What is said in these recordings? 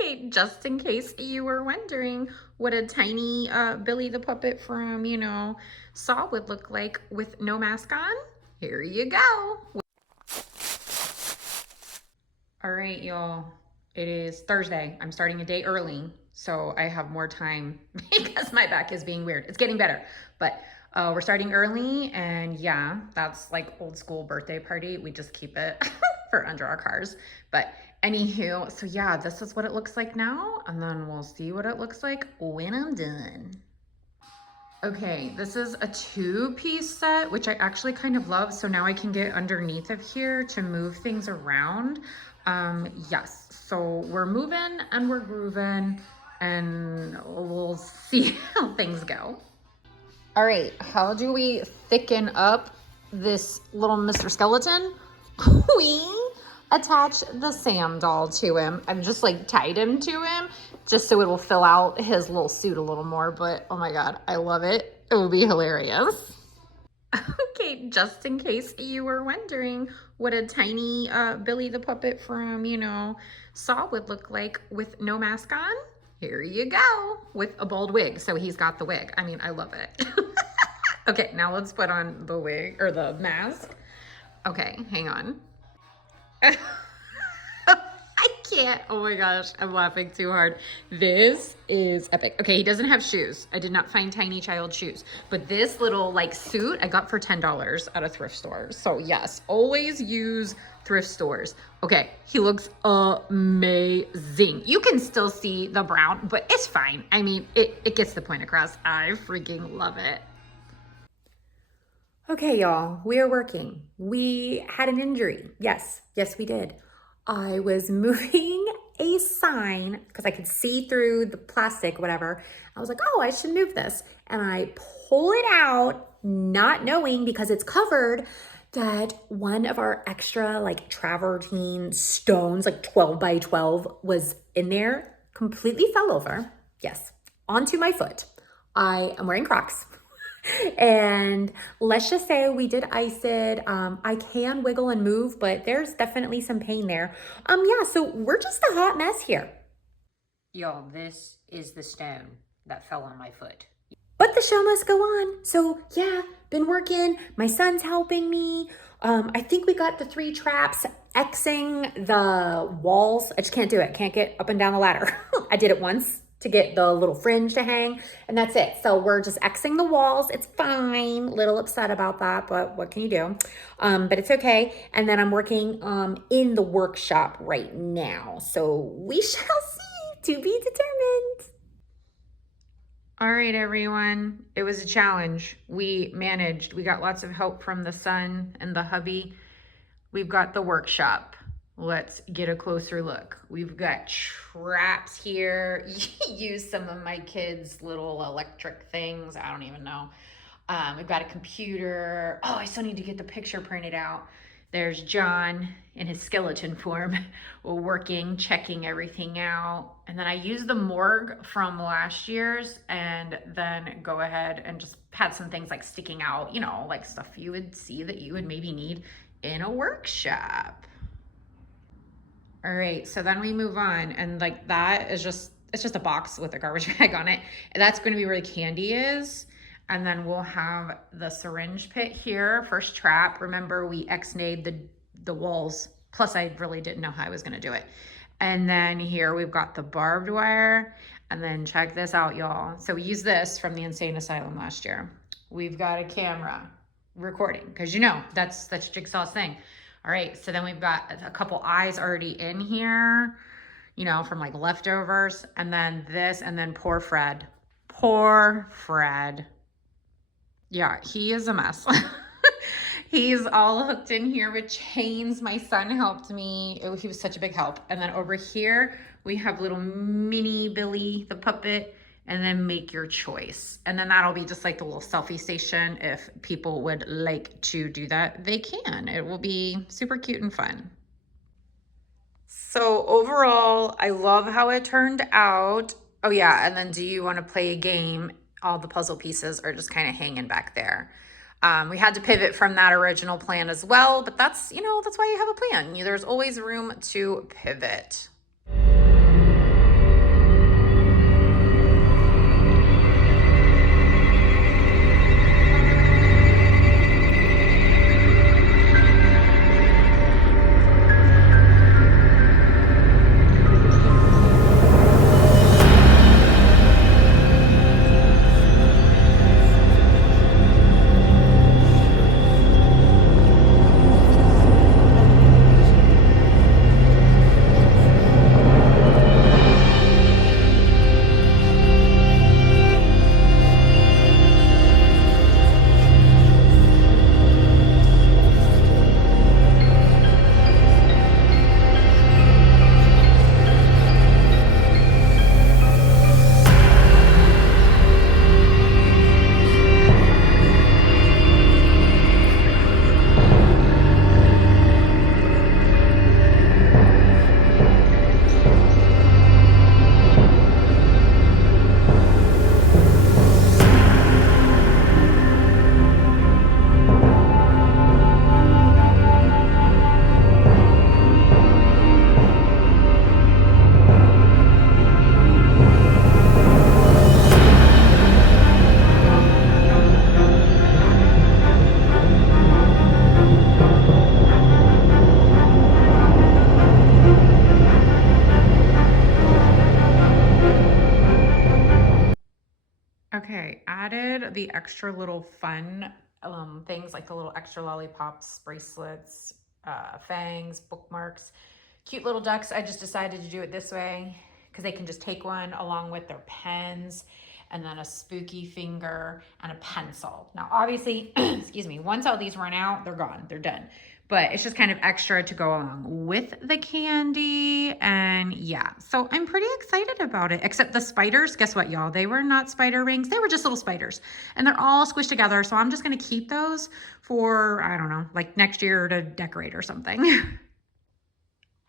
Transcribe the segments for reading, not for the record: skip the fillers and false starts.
Okay, just in case you were wondering what a tiny Billy the Puppet from, Saw would look like with no mask on, here you go. All right, y'all. It is Thursday. I'm starting a day early, so I have more time because my back is being weird. It's getting better, but we're starting early, and yeah, that's like old school birthday party. We just keep it for under our cars. But anywho, so yeah, this is what it looks like now, and then we'll see what it looks like when I'm done. Okay, this is a two-piece set, which I actually kind of love. So now I can get underneath of here to move things around. Yes, so we're moving and we're grooving, and we'll see how things go. All right, how do we thicken up this little Mr. Skeleton? We attach the Sam doll to him. I've just like tied him to him just so it will fill out his little suit a little more, but oh my God, I love it. It will be hilarious. Okay, just in case you were wondering what a tiny Billy the Puppet from, Saw would look like with no mask on, here you go, with a bald wig. So he's got the wig. I mean, I love it. Okay, now let's put on the wig or the mask. Okay, hang on. I can't. Oh my gosh, I'm laughing too hard. This is epic. Okay, he doesn't have shoes. I did not find tiny child shoes, but this little like suit I got for $10 at a thrift store. So yes, always use thrift stores. Okay, he looks amazing. You can still see the brown, but it's fine. I mean, it gets the point across. I freaking love it. Okay, y'all, we are working. We had an injury. Yes, we did. I was moving a sign because I could see through the plastic, whatever. I was like, oh, I should move this. And I pull it out, not knowing because it's covered, that one of our extra like travertine stones, like 12 by 12 was in there, completely fell over. Yes, onto my foot. I am wearing Crocs. And let's just say we did ice it. I can wiggle and move, but there's definitely some pain there. Yeah, so we're just a hot mess here. Y'all, this is the stone that fell on my foot. But the show must go on. So yeah, been working. My son's helping me. I think we got the 3 traps Xing the walls. I just can't do it. Can't get up and down the ladder. I did it once to get the little fringe to hang, and that's it. So we're just Xing the walls. It's fine. Little upset about that, but what can you do? But it's okay. And then I'm working in the workshop right now. So we shall see, to be determined. All right, everyone. It was a challenge. We managed. We got lots of help from the son and the hubby. We've got the workshop. Let's get a closer look. We've got traps here. Use some of my kids' little electric things. I don't even know. We've got a computer. Oh, I still need to get the picture printed out. There's John in his skeleton form. We're working, checking everything out. And then I used the morgue from last year's and then go ahead and just had some things like sticking out, like stuff you would see that you would maybe need in a workshop. All right, so then we move on, and like that is it's just a box with a garbage bag on it. And that's going to be where the candy is. And then we'll have the syringe pit here, first trap. Remember, we X-nayed the walls. Plus, I really didn't know how I was going to do it. And then here we've got the barbed wire. And then check this out, y'all. So we used this from the insane asylum last year. We've got a camera recording, because that's Jigsaw's thing. All right, so then we've got a couple eyes already in here, from like leftovers. And then this, and then poor Fred. Poor Fred. Yeah, he is a mess. He's all hooked in here with chains. My son helped me. He was such a big help. And then over here, we have little mini Billy the puppet, and then make your choice. And then that'll be just like the little selfie station. If people would like to do that, they can. It will be super cute and fun. So overall, I love how it turned out. Oh yeah, and then do you want to play a game? All the puzzle pieces are just kind of hanging back there. We had to pivot from that original plan as well, but that's why you have a plan. There's always room to pivot. added the extra little fun things like the little extra lollipops, bracelets, fangs, bookmarks, cute little ducks. I just decided to do it this way because they can just take one along with their pens, and then a spooky finger and a pencil. Now, obviously, excuse me, once all these run out, they're gone, they're done. But it's just kind of extra to go along with the candy. And yeah, so I'm pretty excited about it. Except the spiders, guess what, y'all? They were not spider rings. They were just little spiders. And they're all squished together. So I'm just going to keep those for, I don't know, like next year to decorate or something.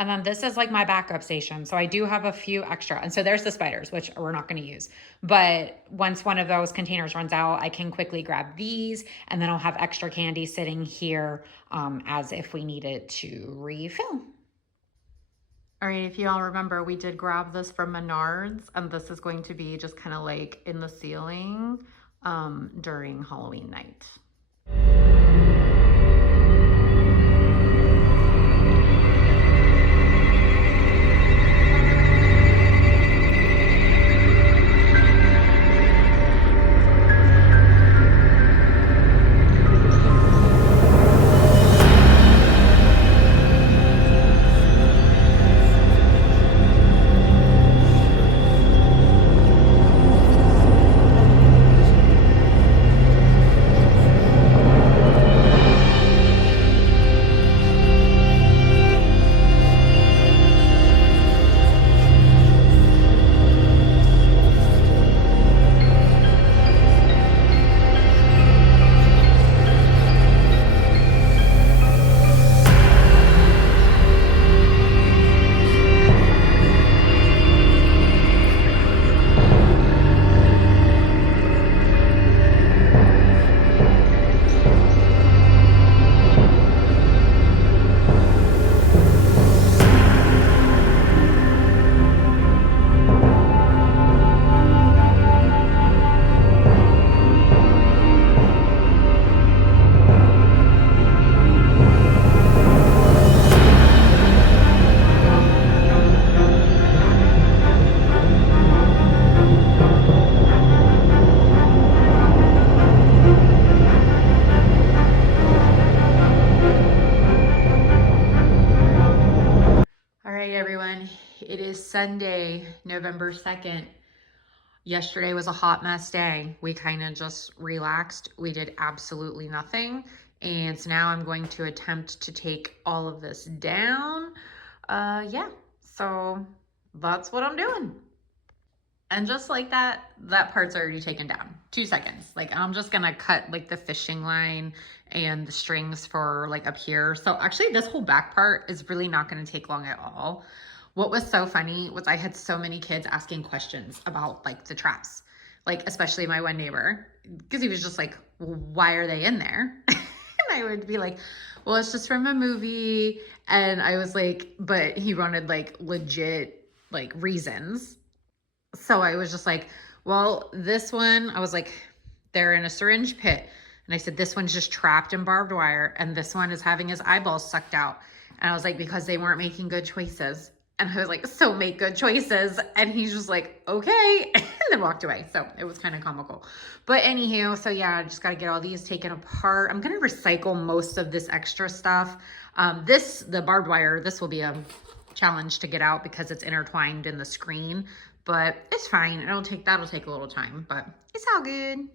And then this is like my backup station. So I do have a few extra. And so there's the spiders, which we're not going to use. But once one of those containers runs out, I can quickly grab these. And then I'll have extra candy sitting here as if we needed to refill. All right, if you all remember, we did grab this from Menards. And this is going to be just kind of like in the ceiling during Halloween night. Everyone, it is Sunday, November 2nd. Yesterday was a hot mess day. We kind of just relaxed. We did absolutely nothing. And so now I'm going to attempt to take all of this down. Yeah, so that's what I'm doing. And just like that, that part's already taken down. 2 seconds. Like I'm just gonna cut like the fishing line and the strings for like up here. So actually this whole back part is really not gonna take long at all. What was so funny was I had so many kids asking questions about like the traps, like especially my one neighbor, because he was just like, well, why are they in there? And I would be like, well, it's just from a movie. And I was like, but he wanted like legit like reasons. So I was just like, well, this one, I was like, they're in a syringe pit. And I said, this one's just trapped in barbed wire. And this one is having his eyeballs sucked out. And I was like, because they weren't making good choices. And I was like, so make good choices. And he's just like, okay. And then walked away. So it was kind of comical. But anywho, so yeah, I just got to get all these taken apart. I'm going to recycle most of this extra stuff. The barbed wire, this will be a challenge to get out because it's intertwined in the screen. But it's fine. That'll take a little time, but it's all good.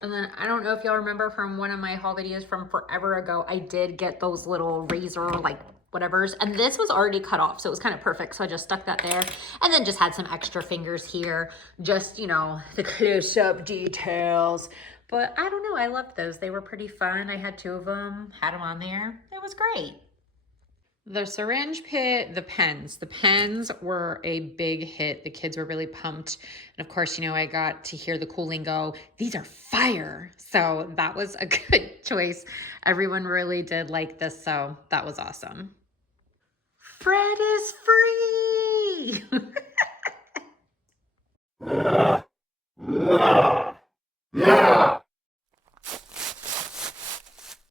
And then I don't know if y'all remember from one of my haul videos from forever ago, I did get those little razor like whatevers, and this was already cut off, so it was kind of perfect. So I just stuck that there and then just had some extra fingers here, just, you know, the close-up details. But I don't know, I loved those. They were pretty fun. I had 2 of them, had them on there. It was great. The syringe pit, the pens were a big hit. The kids were really pumped. And of course, you know, I got to hear the cool lingo, these are fire. So that was a good choice. Everyone really did like this. So that was awesome. Fred is free.